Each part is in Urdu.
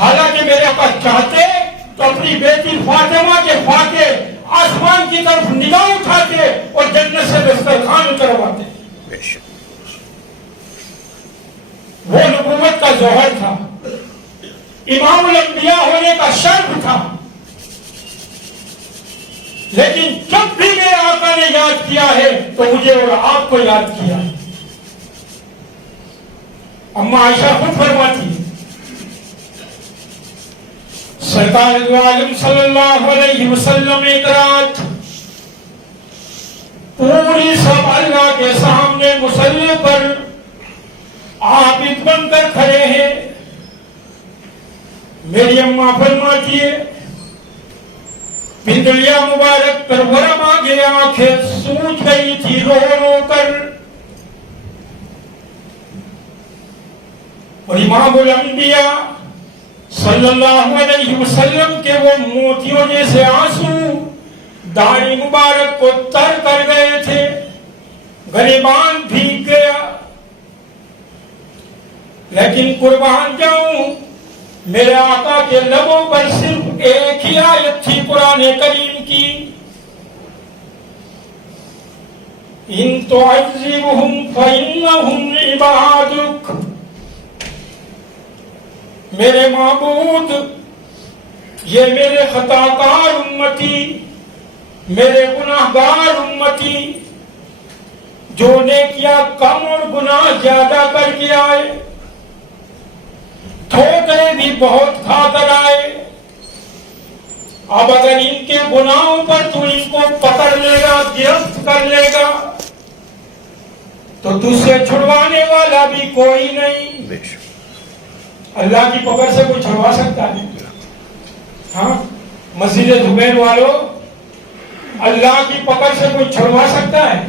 حالانکہ میرے آقا چاہتے تو اپنی بیٹی فاطمہ کے فاتح آسمان کی طرف نگاہ اٹھاتے اور جنت سے دسترخوان اترواتے. وہ نبوت کا ظہر تھا، امام الانبیاء ہونے کا شرف تھا. لیکن جب بھی میرے آقا نے یاد کیا ہے تو مجھے اور آپ کو یاد کیا ہے. اما عائشہ خود فرماتی ہے سرکار دو عالم صلی اللہ علیہ وسلم ایک رات پوری سب اللہ کے سامنے مصلی پر عابد بن کر کھڑے ہیں. میری اماں فرماتی ہے پندڑیا مبارک پر ورم آ گیا، آنکھیں سوج گئی تھی رو رو کر. اور امام الانبیاء صلی اللہ علیہ وسلم کے وہ موتیوں جیسے آنسو داڑھی مبارک کو تر کر گئے تھے، گریبان بھیگ گیا. لیکن قربان جاؤں میرے آقا کے لبوں پر صرف ایک ہی آیت تھی قرآن کریم کی، ان تعذبہم فإنہم عبادک. میرے معبود یہ میرے خطا کار امتی، میرے گناہ گار امتی جو نیکیاں کم اور گناہ زیادہ کر کے آئے، ٹھوکریں بھی بہت کھا کر آئے. اب اگر ان کے گناہوں پر تو ان کو پکڑ لے گا، گرفت کر لے گا تو تجھ سے چھڑوانے والا بھی کوئی نہیں. اللہ کی پکڑ سے کوئی چھڑوا سکتا ہے؟ ہاں مسجد زبیر والوں، اللہ کی پکڑ سے کوئی چھڑوا سکتا ہے؟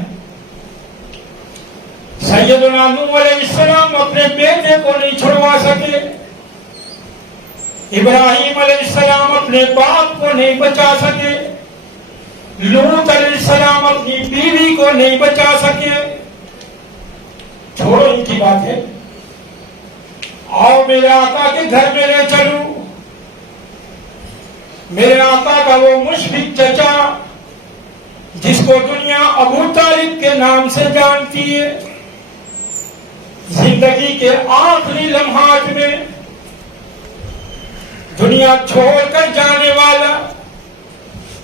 سیدنا نوح علیہ السلام اپنے بیٹے کو نہیں چھڑوا سکے، ابراہیم علیہ السلام اپنے باپ کو نہیں بچا سکے، لوط علیہ السلام اپنی بیوی کو نہیں بچا سکے. چھوڑو ان کی باتیں، آؤ میرے آقا کے گھر میں لے چلوں. میرے آقا کا وہ مشفق چچا جس کو دنیا ابو طالب کے نام سے جانتی ہے، زندگی کے آخری لمحات میں دنیا چھوڑ کر جانے والا،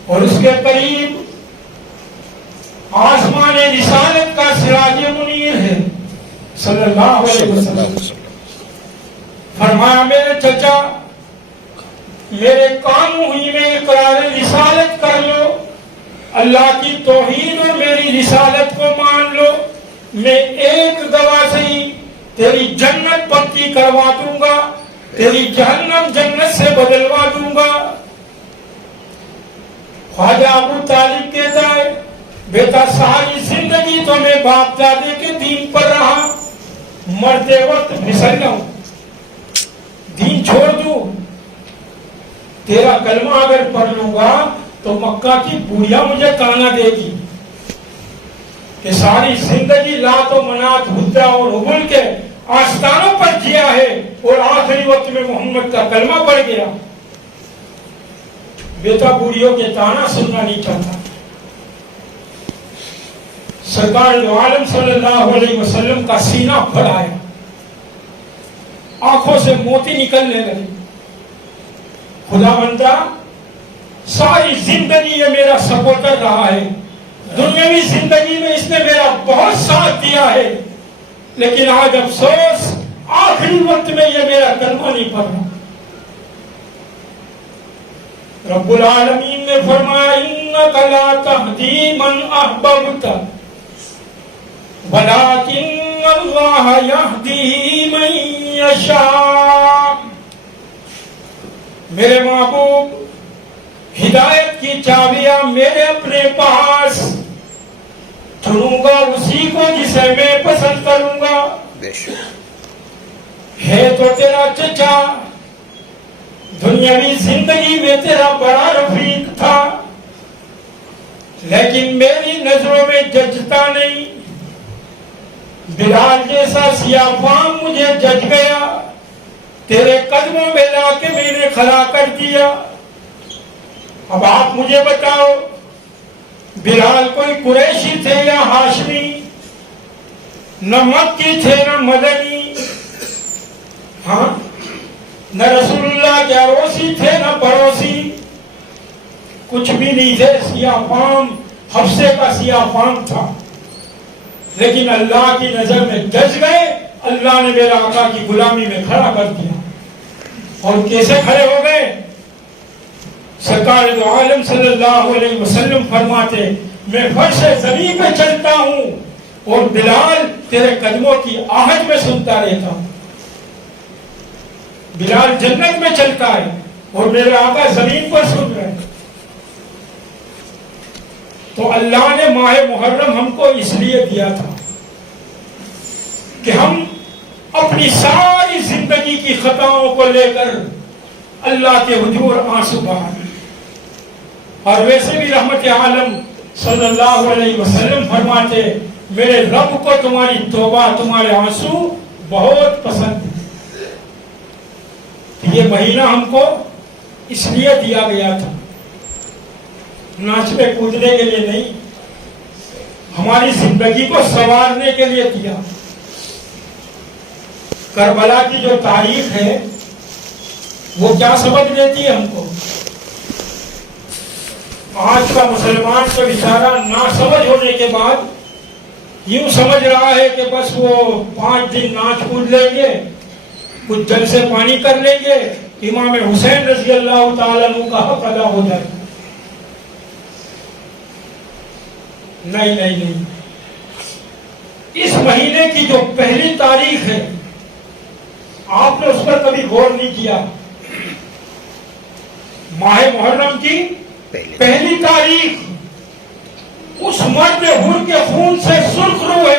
اور اس کے قریب آسمان رسالت کا سراج منیر ہے صلی اللہ علیہ وسلم. فرمایا میرے چچا میرے کانوں ہی میں اقرار رسالت کر لو، اللہ کی توحید اور میری رسالت کو مان لو، میں ایک گواہ سے ہی تیری جنت پکی کروا دوں گا، تیری جہنم جنت سے بدلوا دوں گا. خواجہ ابو طالب کہتا ہے بیٹا ساری زندگی تو میں باپ دادے کے دین پر رہا، مرتے وقت پھسل جاؤں، دین چھوڑ دوں، تیرا کلمہ اگر پڑھ لوں گا تو مکہ کی بوڑھیا مجھے تانا دے گی کہ ساری زندگی لات و منات ہدا اور حبل کے آستانوں پر جیا ہے اور آخری وقت میں محمد کا کلمہ پڑھ گیا. بیٹا بوڑھیوں کے تانا سننا نہیں چاہتا. سرکار دو عالم صلی اللہ علیہ وسلم کا سینہ بھرا ہے، آنکھوں سے موتی نکلنے لگے. خدا بندہ ساری زندگی یہ میرا سپورٹر رہا ہے، دنیاوی زندگی میں اس نے میرا بہت ساتھ دیا ہے، لیکن آج افسوس آخری وقت میں یہ میرا کلمہ نہیں پڑھ رہا. رب العالمین نے فرمایا انک لا تہدی من احببت ولکن اللہ یہدی من یشاء. میرے محبوب ہدایت کی چابیاں میرے اپنے پاس، چنوں گا اسی کو جسے میں پسند کروں گا. ہے تو تیرا چچا، دنیاوی زندگی میں تیرا بڑا رفیق تھا، لیکن میری نظروں میں ججتا نہیں. بلال جیسا سیاہ فام مجھے جج گیا، تیرے قدم قدموں میں لا کے میں نے کھڑا کر دیا۔ اب آپ مجھے بتاؤ، بلال کوئی قریشی تھے یا ہاشمی؟ نہ مکی تھے نہ مدنی، ہاں، نہ رسول اللہ کے اڑوسی تھے نہ پڑوسی، کچھ بھی نہیں تھے، سیاہ فام، حبشے کا سیاہ فام تھا، لیکن اللہ کی نظر میں جج گئے۔ اللہ نے میرا آقا کی غلامی میں کھڑا کر دیا۔ اور کیسے کھڑے ہو گئے؟ سرکار دو عالم صلی اللہ علیہ وسلم فرماتے، میں فرش زمین پہ چلتا ہوں اور بلال تیرے قدموں کی آہٹ میں سنتا رہتا ہوں۔ بلال جنت میں چلتا ہے اور میرا آقا زمین پر سن رہے ہیں۔ تو اللہ نے ماہ محرم ہم کو اس لیے دیا تھا کہ ہم اپنی ساری زندگی کی خطاؤں کو لے کر اللہ کے حضور آنسو بہائیں۔ اور ویسے بھی رحمت عالم صلی اللہ علیہ وسلم فرماتے، میرے رب کو تمہاری توبہ، تمہارے آنسو بہت پسند ہے۔ یہ مہینہ ہم کو اس لیے دیا گیا تھا، ناچنے کودنے کے لیے نہیں، ہماری زندگی کو سنوارنے کے لیے دیا۔ کربلا کی جو تاریخ ہے وہ کیا سبق دیتی ہے ہم کو؟ آج کا مسلمان تو بیچارہ ناسمجھ ہونے کے بعد یوں سمجھ رہا ہے کہ بس وہ 5 دن ناچ کود لیں گے، کچھ جل سے پانی کر لیں گے، امام حسین رضی اللہ تعالیٰ عنہ کا حق ادا ہو جائے گا۔ نہیں نہیں نہیں، اس مہینے کی جو پہلی تاریخ ہے آپ نے اس پر کبھی غور نہیں کیا۔ ماہ محرم کی پہلی تاریخ اس مرد حر کے خون سے سرخ رو ہے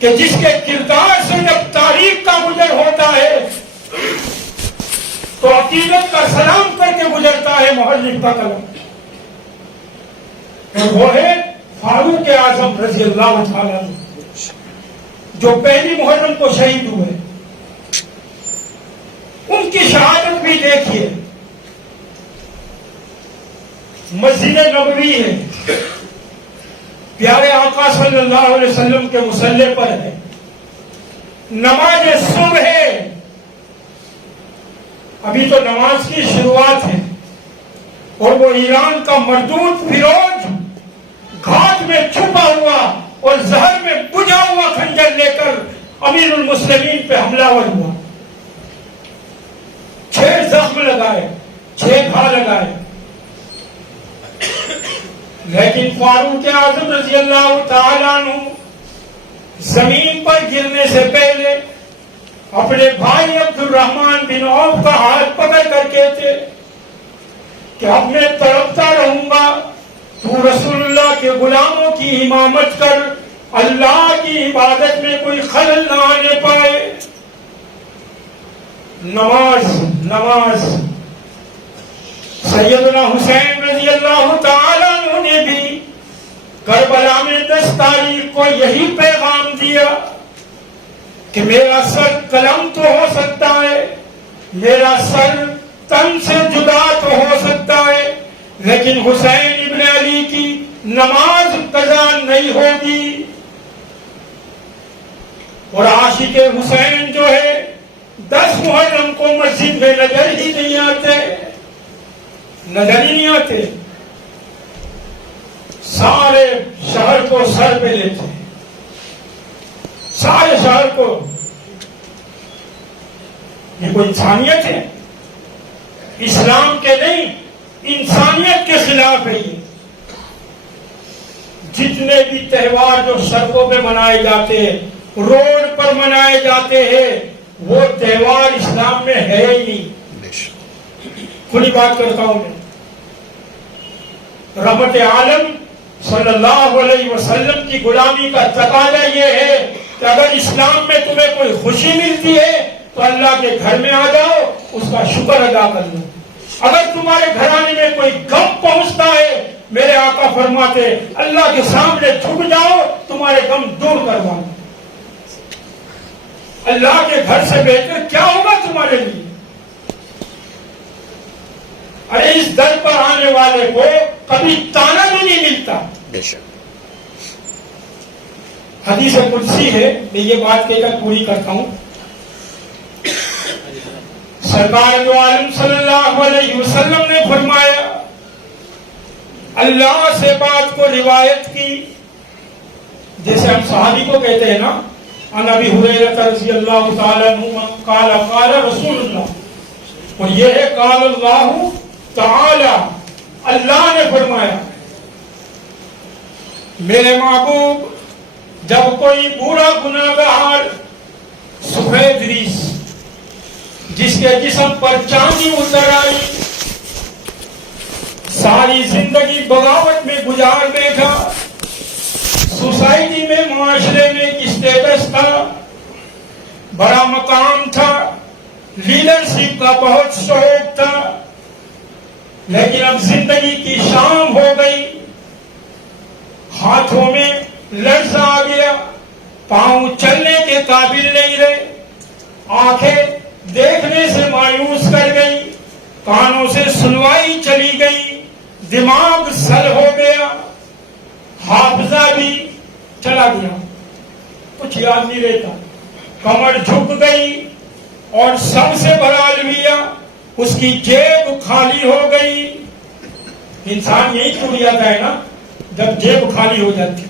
کہ جس کے کردار سے جب تاریخ کا گزر ہوتا ہے تو عقیدت کا سلام کر کے گزرتا ہے محرم کا قلم، اور وہ ہے فاروق اعظم رضی اللہ تعالیٰ جو پہلی محرم کو شہید ہوئے۔ ان کی شہادت بھی دیکھیے، مسجد نبوی ہے، پیارے آقا صلی اللہ علیہ وسلم کے مصلی پر ہے، نماز صبح ہے، ابھی تو نماز کی شروعات ہے، اور وہ ایران کا مردود فیروز گھاٹ میں چھپا ہوا اور زہر میں بجھا ہوا خنجر لے کر امیر المسلمین پہ حملہ ہوا، 6 زخم لگائے، 6 گھا لگائے، لیکن فاروق اعظم رضی اللہ تعالیٰ عنہ زمین پر گرنے سے پہلے اپنے بھائی عبد الرحمن بن عوف کا ہاتھ پکڑ کر کہتے کہ اب میں تڑپتا رہوں گا، تو رسول اللہ کے غلاموں کی امامت کر، اللہ کی عبادت میں کوئی خلل نہ آنے پائے۔ نماز نماز، سیدنا حسین رضی اللہ تعالیٰ عنہ نے بھی کربلا میں 10 تاریخ کو یہی پیغام دیا کہ میرا سر قلم تو ہو سکتا ہے، میرا سر تن سے جدا تو ہو سکتا ہے، لیکن حسین ابن علی کی نماز قضا نہیں ہوگی۔ اور عاشق حسین جو ہے 10 محرم کو مسجد میں نظر ہی نہیں آتے، نظر ہی نہیں آتے، سارے شہر کو سر پہ لیتے، سارے شہر کو۔ یہ کوئی انسانیت ہے؟ اسلام کے نہیں، انسانیت کے خلاف ہے یہ۔ جتنے بھی تہوار جو سڑکوں پہ منائے جاتے ہیں، روڈ پر منائے جاتے ہیں، وہ تہوار اسلام میں ہے ہی نہیں۔ کھلی بات کرتا ہوں میں، رحمت عالم صلی اللہ علیہ وسلم کی غلامی کا تقاضا یہ ہے کہ اگر اسلام میں تمہیں کوئی خوشی ملتی ہے تو اللہ کے گھر میں آ جاؤ، اس کا شکر ادا کر لو۔ اگر تمہارے گھرانے میں کوئی غم پہنچتا ہے، میرے آقا فرماتے اللہ کے سامنے جھک جاؤ، تمہارے غم دور کرواؤ۔ اللہ کے گھر سے بہتر کیا ہوگا تمہارے لیے؟ اس در پر آنے والے کو کبھی تانا بھی نہیں ملتا. بے شک. حدیث قدسی ہے, میں یہ بات کہہ کر پوری کرتا ہوں. سرکار دو عالم صلی اللہ علیہ وسلم نے فرمایا, اللہ سے بات کو روایت کی, جیسے ہم صحابی کو کہتے ہیں نا, عن ابی ہریرہ رضی اللہ تعالی عنہ قال قال رسول اللہ, اور یہ ہے قال اللہ تعالی, اللہ نے فرمایا. میرے محبوب, جب کوئی برا گناہگار سفید ریش جس کے جسم پر چاندی اتر آئی, ساری زندگی بغاوت میں گزار بیٹھا, سوسائٹی میں معاشرے میں اسٹیٹس تھا, بڑا مقام تھا, لیڈرشپ کا بہت شوق تھا, لیکن اب زندگی کی شام ہو گئی, ہاتھوں میں لرزہ آ گیا, پاؤں چلنے کے قابل نہیں رہے, آنکھیں دیکھنے سے مایوس کر گئی, کانوں سے سنوائی چلی گئی, دماغ سل ہو گیا, حافظہ بھی چلا گیا, کچھ یاد نہیں رہتا, کمر جھک گئی اور سب سے بڑا المیہ اس کی جیب خالی ہو گئی. انسان یہی ٹوٹ جاتا ہے نا جب جیب خالی ہو جاتی.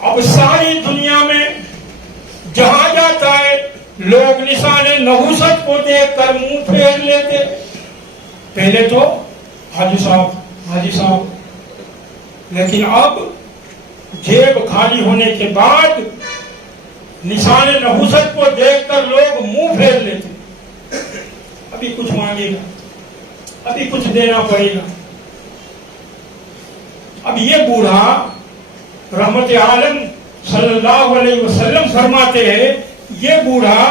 اب ساری دنیا میں جہاں جاتا ہے لوگ نشان نحوست کو دیکھ کر منہ پھیر لیتے. پہلے تو حاجی صاحب, لیکن اب جیب خالی ہونے کے بعد نشان نحوست کو دیکھ کر لوگ منہ پھیر لیتے. ابھی کچھ مانگے گا, ابھی کچھ دینا پڑے گا. اب یہ بوڑھا رحمت عالم صلی اللہ علیہ وسلم فرماتے ہیں, یہ بوڑھا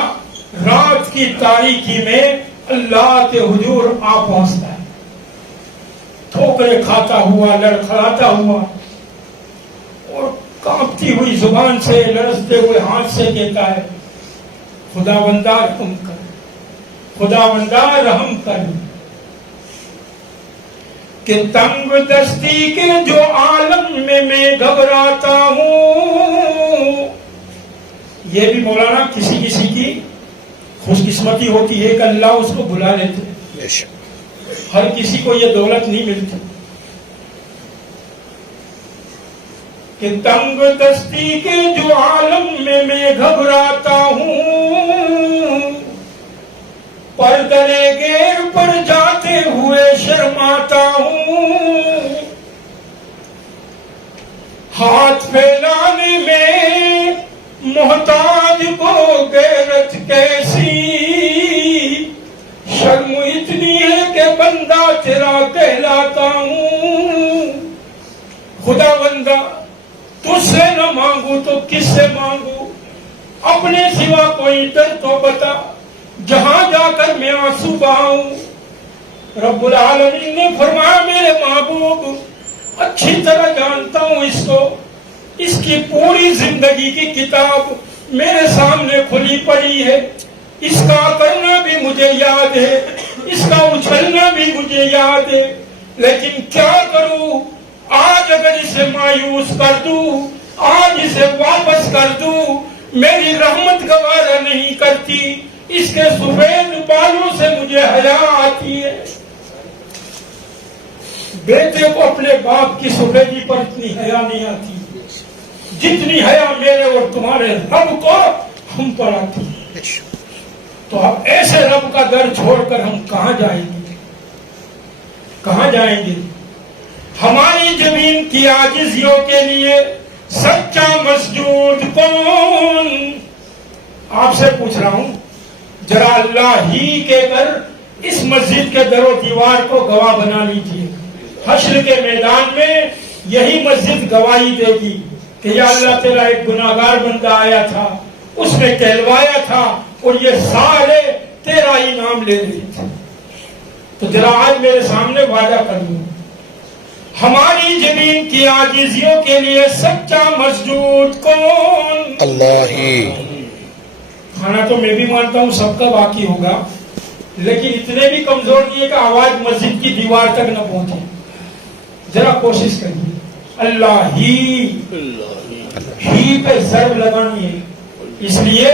رات کی تاریکی میں اللہ کے حضور آ پہنچتا ہے, ٹھوکریں کھاتا ہوا, لڑکھڑاتا ہوا, اور کانپتی ہوئی زبان سے, لرزتے ہوئے ہاتھ سے کہتا ہے, خدا بندہ رحم کر, خدا بندہ رحم کر. کہ تنگ دستی کے جو عالم میں گھبراتا ہوں. یہ بھی مولانا کسی کی خوش قسمتی ہوتی ہے کہ اللہ اس کو بلا لیتے, ہر کسی کو یہ دولت نہیں ملتی. کہ تنگ دستی کے جو عالم میں گھبراتا ہوں, پردے گیر پر جاتے ہوئے شرماتا ہوں, ہاتھ پھیلانے میں محتاج کو غیرت کیسی, شرم اتنی ہے کہ بندہ تیرا کہلاتا ہوں. خدا بندہ تجھ سے نہ مانگوں تو کس سے مانگوں, اپنے سوا کوئی در تو بتا, جہاں جا کر میں آنسو بہاؤں. رب العالمین نے فرمایا, میرے محبوب اچھی طرح جانتا ہوں اس کو, اس کی پوری زندگی کی کتاب میرے سامنے کھلی پڑی ہے, اس کا کرنا بھی مجھے یاد ہے, اس کا اچھلنا بھی مجھے یاد ہے, لیکن کیا کروں, آج اگر اسے مایوس کر دوں, آج اسے واپس کر دوں, میری رحمت گوارا نہیں کرتی, اس کے سفید بالوں سے مجھے حیا آتی ہے. بیٹے کو اپنے باپ کی سفیدی پر اتنی حیا نہیں آتی جتنی حیا میرے اور تمہارے رب کو ہم پر آتی ہے. تو اب ایسے رب کا در چھوڑ کر ہم کہاں جائیں گے, کہاں جائیں گے؟ ہماری زمین کی عاجزیوں کے لیے سچا مسجود کون؟ آپ سے پوچھ رہا ہوں, ذرا اللہ ہی کہہ کر اس مسجد کے در و دیوار کو گواہ بنا لیجیے. حشر کے میدان میں یہی مسجد گواہی دے گی کہ یا اللہ تیرا ایک گناہگار بندہ آیا تھا, اس نے کہلوایا تھا, اور یہ سارے تیرا ہی نام لے رہے تھے. تو ذرا آج میرے سامنے وعدہ کر لوں, ہماری زمین کی عاجزیوں کے لیے سچا مسجود کون؟ اللہ ہی. کھانا تو میں بھی مانتا ہوں سب کا باقی ہوگا, لیکن اتنے بھی کمزور نہیں ہے کہ آواز مسجد کی دیوار تک نہ پہنچے. ذرا کوشش کریے. اللہ ہی پہ ضرب لگانی ہے، اس لیے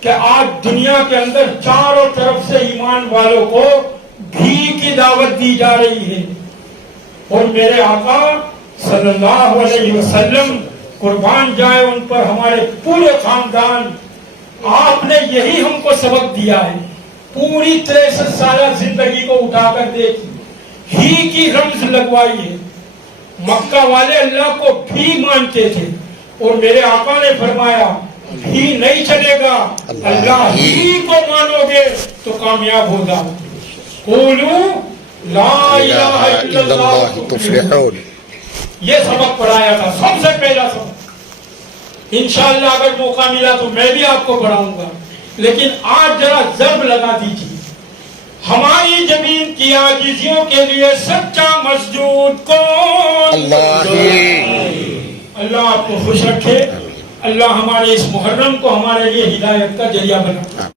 کہ آج دنیا کے اندر چاروں طرف سے ایمان والوں کو گھی کی دعوت دی جا رہی ہے. اور میرے آقا صلی اللہ علیہ وسلم قربان جائے ان پر ہمارے پورے خاندان، آپ نے یہی ہم کو سبق دیا ہے. پوری 63 سالہ زندگی کو اٹھا کر دیکھی، گھی کی رمز لگوائی ہے. مکہ والے اللہ کو بھی مانتے تھے اور میرے آقا نے فرمایا بھی نہیں چلے گا، اللہ ہی کو مانو گے تو کامیاب ہوگا. قولوا لا الہ الا اللہ تفلحون. یہ سبق پڑھایا تھا سب سے پہلا سبق. انشاءاللہ اگر موقع ملا تو میں بھی آپ کو پڑھاؤں گا، لیکن آج ذرا ضرب لگا دیجیے. ہماری زمین کی عاجزیوں کے لیے سچا مسجود کون؟ اللہ آپ کو خوش رکھے. اللہ ہمارے اس محرم کو ہمارے لیے ہدایت کا ذریعہ بنا.